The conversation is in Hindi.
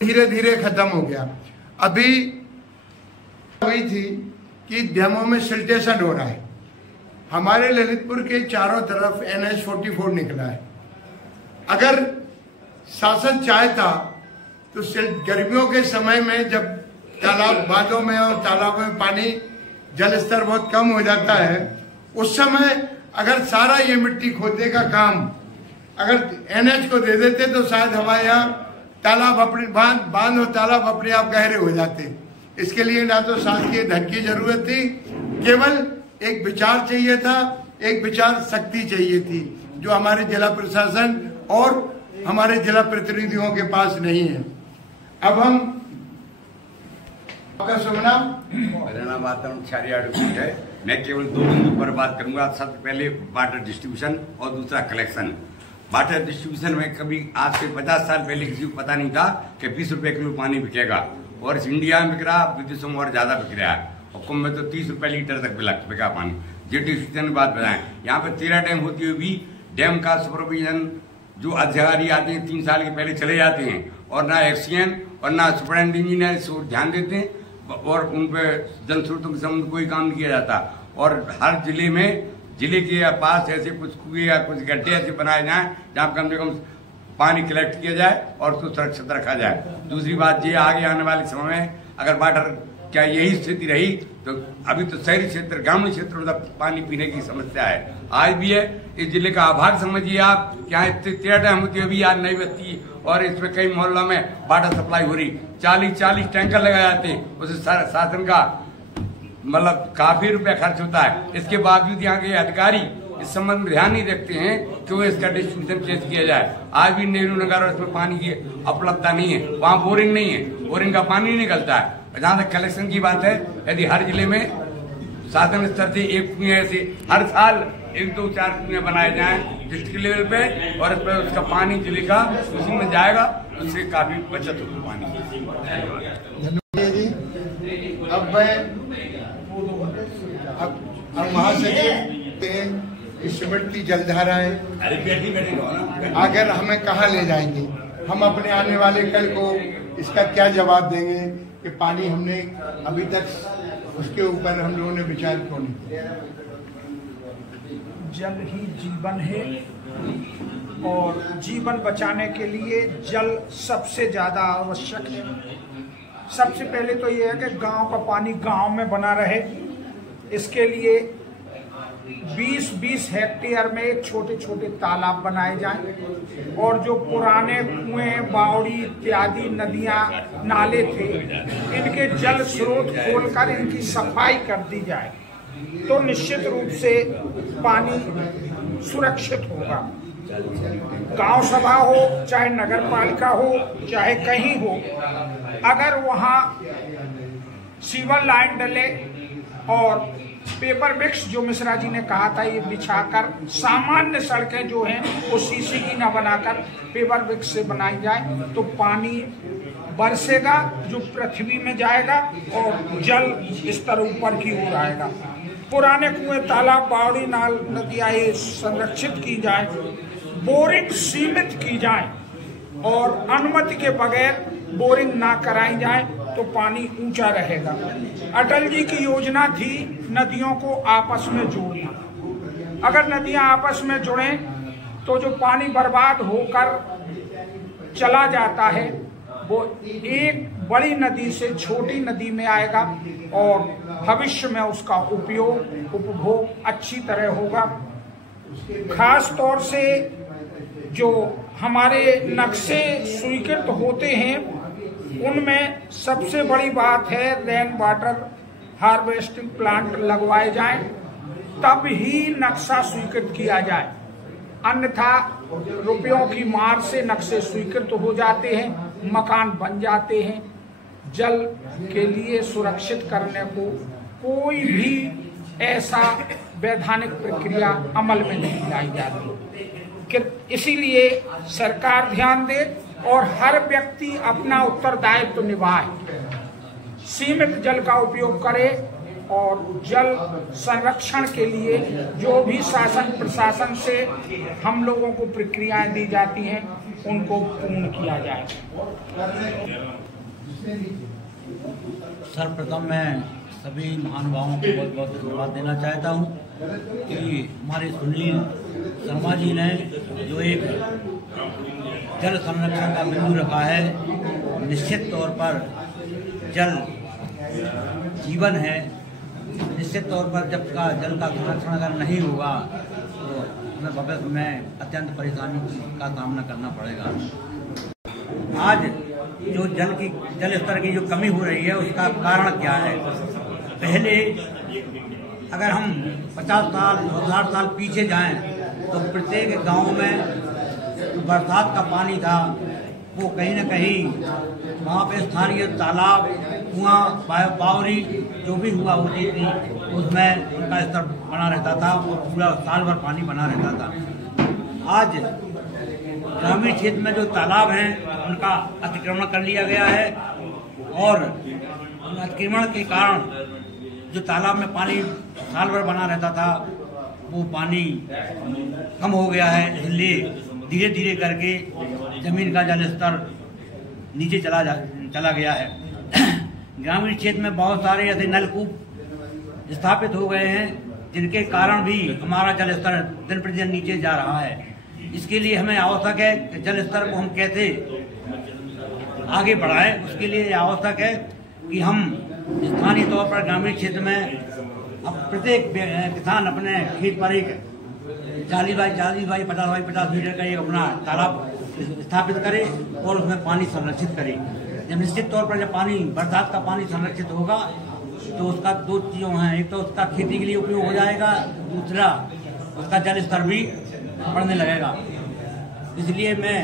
धीरे धीरे खत्म हो गया। अभी हुई थी कि डैमों में सिल्टेशन हो रहा है। हमारे ललितपुर के चारों तरफ NH 44 निकला है। अगर शासन चाहता तो गर्मियों के समय में जब तालाब बांधों में और तालाबों में पानी जल स्तर बहुत कम हो जाता है, उस समय अगर सारा ये मिट्टी खोदने का काम अगर NH को दे देते तो शायद हमारे यहाँ तालाब अपने बांध और तालाब अपने आप गहरे हो जाते। इसके लिए ना तो शासकीय धन की जरूरत थी, केवल एक विचार चाहिए था, एक विचार शक्ति चाहिए थी, जो हमारे जिला प्रशासन और हमारे जिला प्रतिनिधियों के पास नहीं है। अब हम आपका शुभ नाम? मेरा नाम वातावरण है। मैं केवल दो बिंदु पर बात करूंगा। सबसे पहले वाटर डिस्ट्रीब्यूशन और दूसरा कलेक्शन। वाटर डिस्ट्रीब्यूशन में कभी आज से 50 साल पहले किसी को पता नहीं था कि 20 रुपए किलो पानी बिकेगा, और इस इंडिया में बिक रहा, विदेशों में और ज्यादा बिक रहा है, और कुंभ में तो 30 रुपए लीटर तक बिका पानी। जो डिस्ट्रीब्यूशन की बात बताएं, यहाँ पे 13 डैम होती हुई भी डैम का सुपरविजन जो अधिकारी आते हैं 3 साल के पहले चले जाते हैं, और ना एक्सीएन और ना सुपरिटेंडेंट इंजीनियर इस ओर ध्यान देते हैं, और उन पे जन स्रोतों के संबंध कोई काम नहीं किया जाता। और हर जिले के पास ऐसे कुछ कुएं या कुछ गड्ढे ऐसे बनाए जाएं जहाँ कम से कम पानी कलेक्ट किया जाए और उसको सुरक्षित रखा जाए। दूसरी बात ये, आगे आने वाले समय में अगर वाटर क्या यही स्थिति रही तो अभी तो शहरी क्षेत्र ग्रामीण क्षेत्रों में पानी पीने की समस्या है, आज भी है। इस जिले का आभार समझिए आप, यहाँ 13 डैम होती है, अभी आज नई बस्ती और इसमें कई मोहल्लों में वाटर सप्लाई हो रही, 40 टैंकर लगाए जाते हैं, उसे शासन का मतलब काफी रुपया खर्च होता है। इसके बावजूद यहाँ के अधिकारी इस संबंध में ध्यान नहीं रखते हैं कि वो इसका डिस्ट्रीब्यूशन कैसे किया जाए। आज भी नेहरू नगर और इसमें पानी की उपलब्धता नहीं है, वहाँ बोरिंग नहीं है, बोरिंग का पानी नहीं निकलता है। जहाँ तक कलेक्शन की बात है, यदि हर जिले में शासन स्तर से एक कुएं ऐसे हर साल 1, 2, 4 कुएं बनाए जाए डिस्ट्रिक्ट लेवल पे, और इस पर उसका पानी जिले का उसी में जाएगा, उससे काफी बचत होगी पानी की। अब महासचिव सिमट की जलधाराएं अगर हमें कहाँ ले जाएंगे, हम अपने आने वाले कल को इसका क्या जवाब देंगे कि पानी हमने अभी तक उसके ऊपर हम लोगों ने विचार क्यों नहीं किया। जल ही जीवन है, और जीवन बचाने के लिए जल सबसे ज्यादा आवश्यक है। सबसे पहले तो ये है कि गांव का पानी गांव में बना रहे, इसके लिए 20-20 हेक्टेयर में छोटे छोटे तालाब बनाए जाएं, और जो पुराने कुएं, बावड़ी इत्यादि नदियां, नाले थे, इनके जल स्रोत खोलकर इनकी सफाई कर दी जाए, तो निश्चित रूप से पानी सुरक्षित होगा। गांव सभा हो, चाहे नगर पालिका हो, चाहे कहीं हो, अगर वहां सीवर लाइन डले और पेपर ब्रिक्स जो मिश्रा जी ने कहा था ये बिछाकर, सामान्य सड़कें जो हैं वो सीसी की न बनाकर पेपर ब्रिक्स से बनाई जाए, तो पानी बरसेगा जो पृथ्वी में जाएगा और जल स्तर ऊपर की ओर आएगा। पुराने कुएं, तालाब, बावड़ी, नाल, नदियाँ ये संरक्षित की जाए, बोरिंग सीमित की जाए, और अनुमति के बगैर बोरिंग ना कराई जाए, तो पानी ऊंचा रहेगा। अटल जी की योजना थी नदियों को आपस में जोड़ना। अगर नदियां आपस में जुड़ें तो जो पानी बर्बाद होकर चला जाता है वो एक बड़ी नदी से छोटी नदी में आएगा, और भविष्य में उसका उपभोग अच्छी तरह होगा। खास तौर से जो हमारे नक्शे स्वीकृत होते हैं उनमें सबसे बड़ी बात है रेन वाटर हार्वेस्टिंग प्लांट लगवाए जाएं, तब ही नक्शा स्वीकृत किया जाए, अन्यथा रुपयों की मार से नक्शे स्वीकृत हो जाते हैं, मकान बन जाते हैं। जल के लिए सुरक्षित करने को कोई भी ऐसा वैधानिक प्रक्रिया अमल में नहीं लाई जाती। इसीलिए सरकार ध्यान दे और हर व्यक्ति अपना उत्तरदायित्व निभाए, सीमित जल का उपयोग करे, और जल संरक्षण के लिए जो भी शासन प्रशासन से हम लोगों को प्रक्रियाएं दी जाती हैं उनको पूर्ण किया जाए। सर्वप्रथम मैं सभी महानुभावों को बहुत बहुत धन्यवाद देना चाहता हूँ कि हमारे सुनील शर्मा जी ने जो एक जल संरक्षण का बिंदु रखा है। निश्चित तौर पर जल जीवन है। निश्चित तौर पर जब का जल का संरक्षण अगर नहीं होगा तो हमें भविष्य में अत्यंत परेशानी का सामना करना पड़ेगा। आज जो जल स्तर की जो कमी हो रही है उसका कारण क्या है? पहले अगर हम 50 साल 60 साल पीछे जाएं तो प्रत्येक गांव में बरसात का पानी था वो कहीं न कहीं वहाँ पे स्थानीय तालाब, कुआं, बावरी जो भी हुआ होती थी उसमें उनका स्तर बना रहता था और पूरा साल भर पानी बना रहता था। आज ग्रामीण क्षेत्र में जो तालाब हैं उनका अतिक्रमण कर लिया गया है और अतिक्रमण के कारण जो तालाब में पानी साल भर बना रहता था वो पानी कम हो गया है। इसलिए धीरे धीरे करके जमीन का जल स्तर नीचे चला गया है। ग्रामीण क्षेत्र में बहुत सारे ऐसे नलकूप स्थापित हो गए हैं जिनके कारण भी हमारा जल स्तर दिन प्रतिदिन नीचे जा रहा है। इसके लिए हमें आवश्यक है कि जल स्तर को हम कैसे आगे बढ़ाएं। उसके लिए आवश्यक है कि हम स्थानीय तौर पर ग्रामीण क्षेत्र में अब प्रत्येक किसान अपने खेत पर एक 40 बाई 50 मीटर का एक अपना तालाब स्थापित करे और उसमें पानी संरक्षित करे। जब निश्चित तौर पर जब पानी बरसात का पानी संरक्षित होगा तो उसका दो चीज़ों हैं, एक तो उसका खेती के लिए उपयोग हो जाएगा, दूसरा उसका जल स्तर भी बढ़ने लगेगा। इसलिए मैं